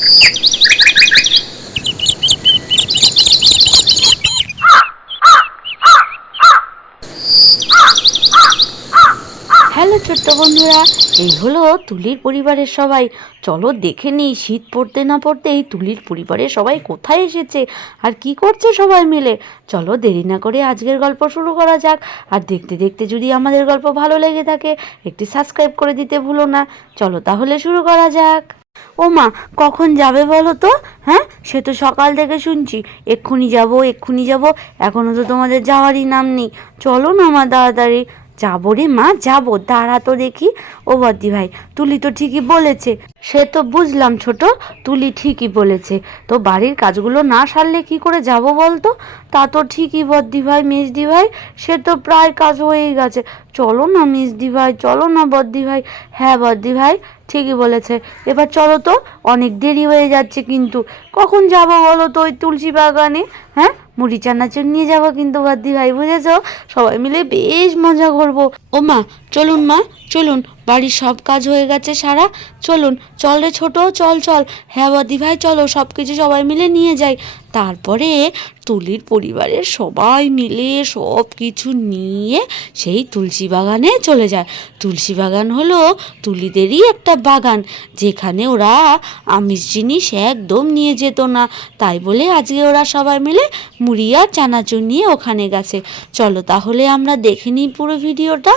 Hello ছোট্ট বন্ধুরা, এই হলো তুলির পরিবারের সবাই। চলো দেখে নিই শীত পড়তে না পড়তেই তুলির পরিবারের সবাই কোথায় এসেছে আর কি করছে সবাই মিলে। চলো দেরি না করে আজকের গল্প শুরু করা যাক। আর দেখতে দেখতে যদি আমাদের গল্প ভালো লেগে থাকে একটি সাবস্ক্রাইব করে দিতে ভুলো না। চলো তাহলে শুরু করা যাক। ও মা, কখন যাবে বলো তো? হ্যাঁ, সে তো সকাল থেকে শুনছি এক্ষুনি যাব এক্ষুনি যাব, এখনো তো তোমাদের যাওয়ারই নাম নেই। চলো না মা তাড়াতাড়ি। যাবো রে মা যাবো, দাঁড়া তো দেখি। ও বদ্দি ভাই, তুলি তো ঠিকই বলেছে। সে তো বুঝলাম ছোট, তুলি ঠিকই বলেছে। তো বাড়ির কাজগুলো না সারলে কি করে যাব বলতো? তা তো ঠিকই বদ্দি ভাই মেজদি ভাই, সে তো প্রায় কাজ হয়েই গেছে। চলো না মেজদি ভাই, চলো না বদ্দি ভাই। হ্যাঁ বদ্দি ভাই ঠিকই বলেছে, এবার চলো তো, অনেক দেরি হয়ে যাচ্ছে কিন্তু। কখন যাব বলো তো ওই তুলসী বাগানে? হ্যাঁ, মুড়ি চানাচুর নিয়ে যাবো কিন্তু বদ্দি ভাই, বুঝেছো? সবাই মিলে বেশ মজা করবো। ও মা চলুন মা, চলুন, বাড়ির সব কাজ হয়ে গেছে সারা। চলুন, চল রে ছোট, চল চল। হ্যাঁ বদ্দি ভাই চলো, সব কিছু সবাই মিলে নিয়ে যাই। তারপরে তুলির পরিবারের সবাই মিলে সব কিছু নিয়ে সেই তুলসী বাগানে চলে যায়। তুলসী বাগান হলো তুলিদেরই একটা বাগান, যেখানে ওরা আমিষ জিনিস একদম নিয়ে যেত না। তাই বলে আজকে ওরা সবাই মিলে মুড়ি আর চানাচুর নিয়ে ওখানে গেছে। চলো তাহলে আমরা দেখে নিই পুরো ভিডিওটা।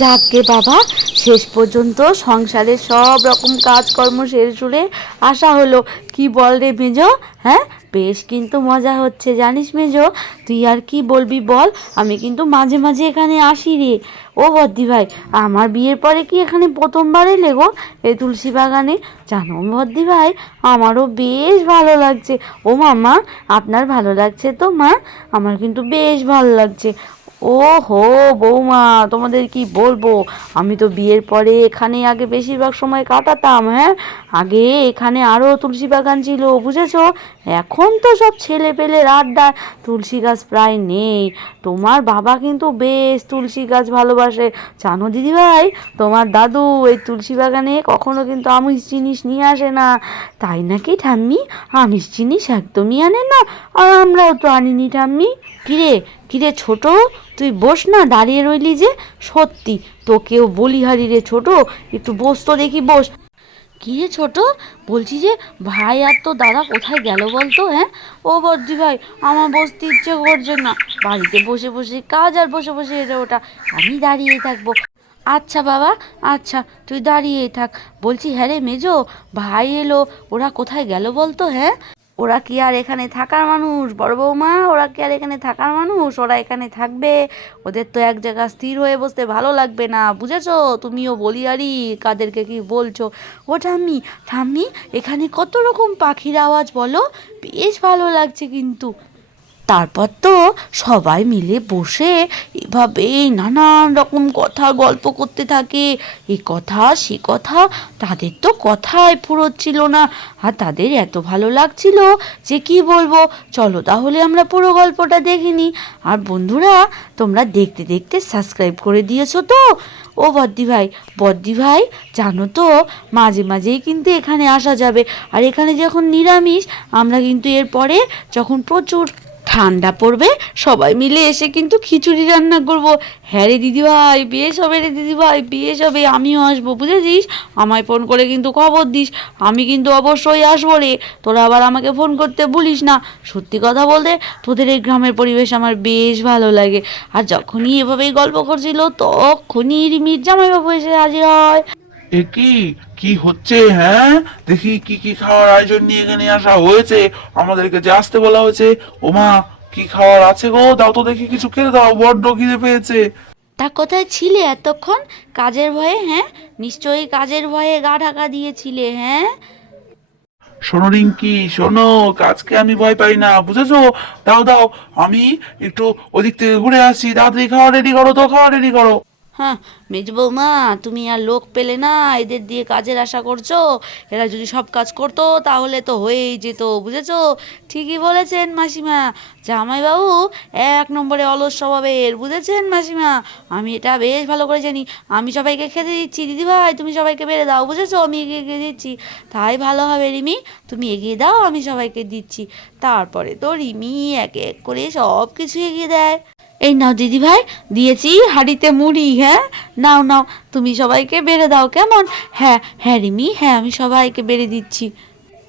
যাকগে বাবা, শেষ পর্যন্ত সংসারের সব রকম কাজকর্ম সেরে আসা হলো। কি বল রে মেজো? হ্যাঁ, বেশ কিন্তু মজা হচ্ছে জানিস মেজো। তুই আর কি বলবি বল, আমি কিন্তু মাঝে মাঝে এখানে আসি রে। ও বদ্দি ভাই, আমার বিয়ের পরে কি এখানে প্রথমবার এলে গো এই তুলসী বাগানে? জানো বদ্দি ভাই, আমারও বেশ ভালো লাগছে। ও মামা, আপনার ভালো লাগছে তো মা? আমার কিন্তু বেশ ভালো লাগছে। ও হো বৌমা, তোমাদের কি বলবো, আমি তো বিয়ের পরে এখানে আগে বেশিরভাগ সময় কাটাতাম। হ্যাঁ, আগে এখানে আরও তুলসী বাগান ছিল বুঝেছো। এখন তো সব ছেলে পেলের আড্ডা, তুলসী গাছ প্রায় নেই। তোমার বাবা কিন্তু বেশ তুলসী গাছ ভালোবাসে জানো দিদিভাই। তোমার দাদু এই তুলসী বাগানে কখনো কিন্তু আমিষ জিনিস নিয়ে আসে না। তাই নাকি ঠাম্মি? আমিষ জিনিস একদমই আনে না, আর আমরাও তো আনিনি ঠাম্মি। কিরে কিরে ছোট, তুই বস না, দাঁড়িয়ে রইলি যে। সত্যি তোকেও বলিহারি রে ছোট, একটু বস তো দেখি, বস। কি রে ছোট, বলছি যে ভাই আর তো দাদা কোথায় গেল বলতো? হ্যাঁ ও বদ্দি ভাই, আমার বসতে ইচ্ছে করছে না, বাড়িতে বসে বসে কাজ আর বসে বসে এটা ওটা, আমি দাঁড়িয়েই থাকবো। আচ্ছা বাবা, আচ্ছা তুই দাঁড়িয়েই থাক। বলছি হ্যাঁ রে মেজো, ভাই এলো, ওরা কোথায় গেল বলতো? হ্যাঁ, ওরা কি আর এখানে থাকার মানুষ বড় বৌমা? ওরা কি আর এখানে থাকার মানুষ? ওরা এখানে থাকবে? ওদের তো এক জায়গা স্থির হয়ে বসতে ভালো লাগবে না, বুঝেছো? তুমিও বলিয়ারি, কাদেরকে কি বলছো? ও ঠাম্মি, ঠাম্মি, এখানে কত রকম পাখির আওয়াজ বলো, বেশ ভালো লাগছে কিন্তু। তারপর তো সবাই মিলে বসে এভাবে নানান রকম কথা গল্প করতে থাকে, এ কথা সে কথা। তাদের তো কথাই ফুরোচ্ছিল না, আর তাদের এত ভালো লাগছিল যে কি বলবো। চলো তাহলে আমরা পুরো গল্পটা দেখে নিই। আর বন্ধুরা, তোমরা দেখতে দেখতে সাবস্ক্রাইব করে দিয়েছো তো? ও বদ্দি ভাই, বদ্দি ভাই জানো তো, মাঝে মাঝেই কিন্তু এখানে আসা যাবে। আর এখানে যখন নিরামিষ, আমরা কিন্তু এরপরে যখন প্রচুর ঠান্ডা পড়বে সবাই মিলে এসে কিন্তু খিচুড়ি রান্না করব। হ্যাঁ রে দিদিভাই, বেশ হবে রে দিদিভাই, বেশ হবে, আমিও আসবো বুঝেছিস। আমায় ফোন করে কিন্তু খবর দিস, আমি কিন্তু অবশ্যই আসবো রে। তোরা আবার আমাকে ফোন করতে ভুলিস না। সত্যি কথা বলতে তোদের এই গ্রামের পরিবেশ আমার বেশ ভালো লাগে। আর যখনই এভাবেই গল্প করছিল তখনই রিমির জামাইবাবু এসে হাজির হয়। এ কি কি হচ্ছে? হ্যাঁ, দেখি কি কি খাওয়ার আয়োজন নিয়ে এখানে আসা হয়েছে। আমাদেরকে যে আসতে বলা হয়েছে। ওমা, কি খাওয়ার আছে গো? দাও তো দেখি, কিছু খেতে দাও, বড্ড খিদে পেয়েছে। তা কোথায় ছিলে এতক্ষণ? কাজের ভয়ে? হ্যাঁ, নিশ্চয়ই কাজের ভয়ে গা ঢাকা দিয়েছিলে। হ্যাঁ, শোনো রিঙ্কি, শোনো, আজকে আমি ভয় পাই না বুঝেছো। দাও দাও, আমি একটু ওদিক থেকে ঘুরে আসি, তাড়াতাড়ি খাওয়া রেডি করো তো, খাওয়া রেডি করো। হ্যাঁ, মেজ বৌমা, তুমি আর লোক পেলে না, এদের দিয়ে কাজের আশা করছো? এরা যদি সব কাজ করতো তাহলে তো হয়েই যেত, বুঝেছো? ঠিকই বলেছেন মাসিমা, জামাইবাবু এক নম্বরে অলস স্বভাবের, বুঝেছেন মাসিমা? আমি এটা বেশ ভালো করে জানি। আমি সবাইকে খেতে দিচ্ছি, দিদিভাই তুমি সবাইকে বেড়ে দাও, বুঝেছো? আমি এগিয়ে এগিয়ে দিচ্ছি। তাই ভালো হবে রিমি, তুমি এগিয়ে দাও, আমি সবাইকে দিচ্ছি। তারপরে তো রিমি এক এক করে সব কিছু এগিয়ে দেয়। এই নাও দিদিভাই, দিয়েছি হাঁড়িতে মুড়ি, হ্যাঁ? নাও নাও, তুমি সবাইকে বেড়ে দাও, কেমন? হ্যাঁ হ্যাঁ রিমি, হ্যাঁ আমি সবাইকে বেড়ে দিচ্ছি।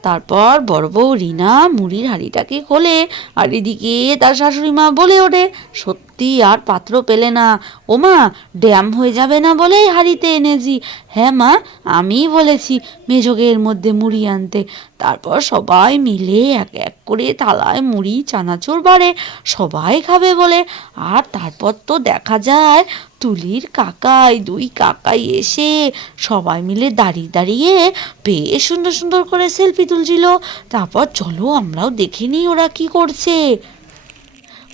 তারপর বড় বউ রিনা মুড়ির হাঁড়িটাকে খোলে, আর এদিকে তার শাশুড়ি মা বলে ওঠে, সত্যি আর পাত্র পেলে না। ও মা, ড্যাম হয়ে যাবে না বলেই হাঁড়িতে এনেছি। হ্যাঁ মা, আমিই বলেছি মেজোকে এর মধ্যে মুড়ি আনতে। তারপর সবাই মিলে এক এক করে থালায় মুড়ি চানাচুর বাড়ে, সবাই খাবে বলে। আর তারপর তো দেখা যায় তুলির কাকাই, দুই কাকাই এসে সবাই মিলে দাঁড়িয়ে দাঁড়িয়ে বেশ সুন্দর সুন্দর করে সেলফি তুলছিল। তারপর চলো আমরাও দেখে নিই ওরা কি করছে।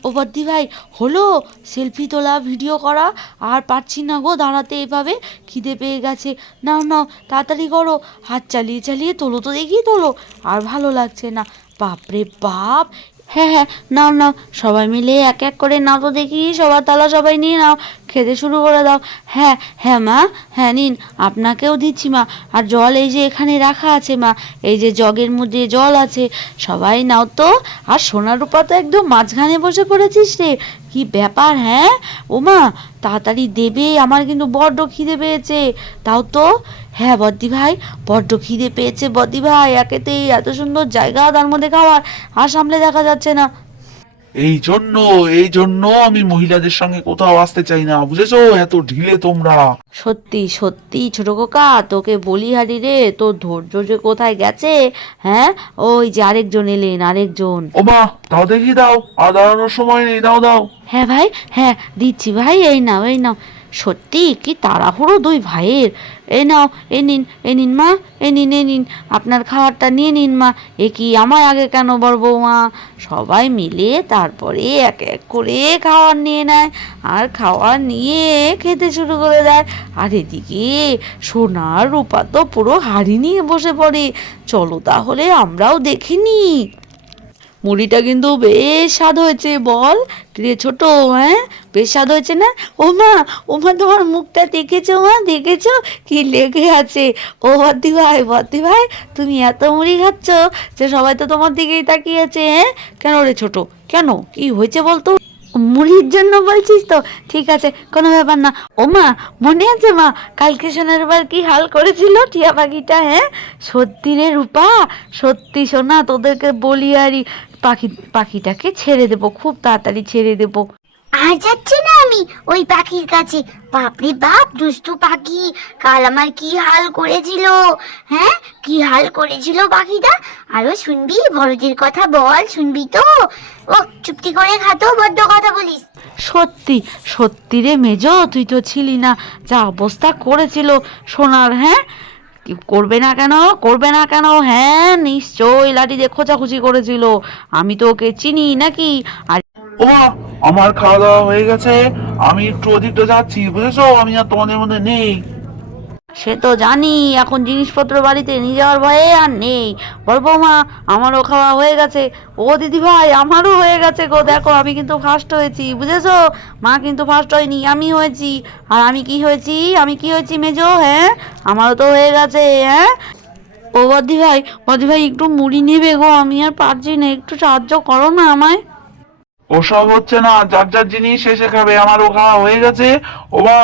ও বদ্দি ভাই, হলো সেলফি তোলা, ভিডিও করা? আর পারছি না গো দাঁড়াতে এভাবে, খিদে পেয়ে গেছে। নাও নাও তাড়াতাড়ি করো, হাত চালিয়ে চালিয়ে তোলো তো দেখি, তোলো। আর ভালো লাগছে না, বাপরে বাপ। হ্যাঁ হ্যাঁ, নাও নাও, সবাই মিলে এক এক করে নাও তো দেখি, সবার তালা সবাই নিয়ে নাও, খেতে শুরু করে দাও। হ্যাঁ হ্যাঁ মা, হ্যাঁ নিন, আপনাকেও দিচ্ছি মা। আর জল এই যে এখানে রাখা আছে মা, এই যে জগের মধ্যে জল আছে, সবাই নাও তো। আর সোনার রূপা তো একদম মাঝখানে বসে পড়েছিস রে, কি ব্যাপার? হ্যাঁ ও মা, তাড়াতাড়ি দেবে, আমার কিন্তু বড্ড খিদে পেয়েছে, তাও তো। হ্যাঁ বদ্দি ভাই, বড্ড খিদে পেয়েছে বদ্দি ভাই, একেতেই এত সুন্দর জায়গা, তার মধ্যে খাবার, আর সামলে দেখা যাচ্ছে না। এই জন্য আমি মহিলাদের সঙ্গে কোথাও আসতে চাই না, বুঝেছো? এত ঢিলে তোমরা। সত্যি সত্যি ছোট খোকা, তোকে বলি হারি রে, তোর ধৈর্য যে কোথায় গেছে। হ্যাঁ, ওই যে আরেকজন এলেন, আরেকজন। ও মা, দাও দেখি, দাও, আর দাঁড়ানোর সময় নেই, দাও দাও। হ্যাঁ ভাই, হ্যাঁ দিচ্ছি ভাই, এই নাও এই নাও। সত্যি কি তাড়াহুড়ো দুই ভাইয়ের। এই নাও, এই নিন, এই নিন মা, এই নিন, এই নিন, আপনার খাবারটা নিয়ে নিন মা। এ কি, আমায় আগে কেন বড় বৌমা? সবাই মিলে তারপরে এক এক করে খাবার নিয়ে নেয়, আর খাবার নিয়ে খেতে শুরু করে দেয়। আর এদিকে সোনার রূপা তো পুরো হাঁড়ি নিয়ে বসে পড়ে। চলো তাহলে আমরাও দেখিনি। মুড়িটা কিন্তু বেশ স্বাদ হয়েছে, বল রে ছোট? হ্যাঁ, বেশ স্বাদ হয়েছে না? ও মা, ও মা, তোমার মুখটা দেখেছো মা, দেখেছো কি লেগে আছে? ও বদ্দি ভাই, তুমি এত মুড়ি খাচ্ছ যে সবাই তো তোমার দিকেই তাকিয়েছে। হ্যাঁ, কেন রে ছোট, কেন, কি হয়েছে বলতো? মুড়ির জন্য বলছিস তো? ঠিক আছে, কোনো ব্যাপার না। ও মা, মনে আছে মা, কালকে সোনার বার কি হাল করেছিল টিয়া পাখিটা? হ্যাঁ সত্যি রে রূপা, সত্যি সোনা, তোদেরকে বলি আরই, পাখিটাকে ছেড়ে দেবো, খুব তাড়াতাড়ি ছেড়ে দেবো। আর যাচ্ছি না আমি ওই পাখির কাছে। বাপরে বাপ, দুষ্টু পাখি, কাল আমার কি হাল করেছিল। হ্যাঁ, কি হাল করেছিল পাখিটা। আরো শুনবি? বড়দের কথা বল, শুনবি তো? ও চুপটি করে খাতো, বড্ড কথা বলিস। সত্যি সত্যি রে মেজো, তুই তো ছিলি না, যা অবস্থা করেছিল সোনার। হ্যাঁ, কি করবে না কেন, করবে না কেন? হ্যাঁ নিশ্চয়ই লাঠি দিয়ে খোঁচাখুচি করেছিল, আমি তো ওকে চিনি নাকি? আর ও মা, আমার খাওয়া দাওয়া হয়ে গেছে, আমি একটু ওদিকটা যাচ্ছি, বুঝেছো? আমি আর তোমাদের মধ্যে নেই। সে তো জানি, এখন জিনিসপত্র বাড়িতে নিয়ে যাওয়ার ভয়ে আর নেই। বড় বৌমা, আমারও খাওয়া হয়ে গেছে। ও দিদি ভাই, আমারও হয়ে গেছে গো, দেখো আমি কিন্তু ফার্স্ট হয়েছি, বুঝেছো? মা কিন্তু ফার্স্ট হয়নি, আমি হয়েছি। আর আমি কি হয়েছি, আমি কি হয়েছি মেজো? হ্যাঁ, আমারও তো হয়ে গেছে। হ্যাঁ, ও বদ্দি ভাই একটু মুড়ি নেবে গো, আমি আর পারছি না, একটু সাহায্য করো না আমায়। ওসব হচ্ছে না, যার যার জিনিস শেষে খাবে, আমারও খাওয়া হয়ে গেছে। ও মা,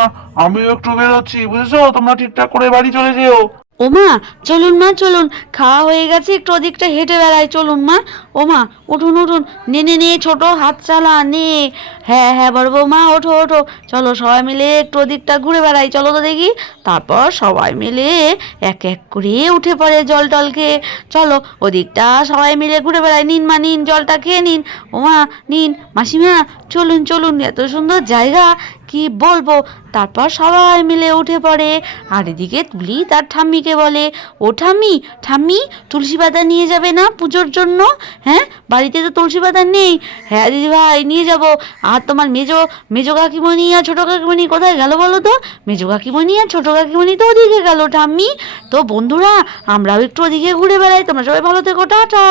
আমিও একটু বেরোচ্ছি, বুঝেছো? তোমরা ঠিকঠাক করে বাড়ি চলে যেও। ও মা, চলুন মা চলুন, খাওয়া হয়ে গেছে, একটু ওদিকটা হেঁটে বেড়াই, চলুন মা। ও মা, উঠুন উঠুন, নে নে নে ছোট, হাত চালা নে। হ্যাঁ হ্যাঁ বড় বৌমা, ওঠো ওঠো, চলো সবাই মিলে একটু ওদিকটা ঘুরে বেড়াই, চলো তো দেখি। তারপর সবাই মিলে এক এক করে উঠে পড়ে জল টল খেয়ে। চলো ওদিকটা সবাই মিলে ঘুরে বেড়াই, নিন মা নিন, জলটা খেয়ে নিন। ও মা নিন, মাসিমা চলুন চলুন, এত সুন্দর জায়গা কি বলবো। তারপর সবাই মিলে উঠে পড়ে। আর এদিকে তুলি তার ঠাম্মিকে বলে, ও ঠাম্মি ঠাম্মি, তুলসী পাতা নিয়ে যাবে না পুজোর জন্য? হ্যাঁ, বাড়িতে তো তুলসী পাতা নেই। হ্যাঁ দিদি ভাই, নিয়ে যাব। আর তোমার মেজো মেজো কাকিমণি আর ছোটো কাকিমণি কোথায় গেল বলো তো? মেজো কাকিমণি আর ছোটো কাকিমণি তো ওদিকে গেল ঠাম্মি। তো বন্ধুরা, আমরাও একটু ওদিকে ঘুরে বেড়াই। তোমরা সবাই ভালো থেকো, টাটা।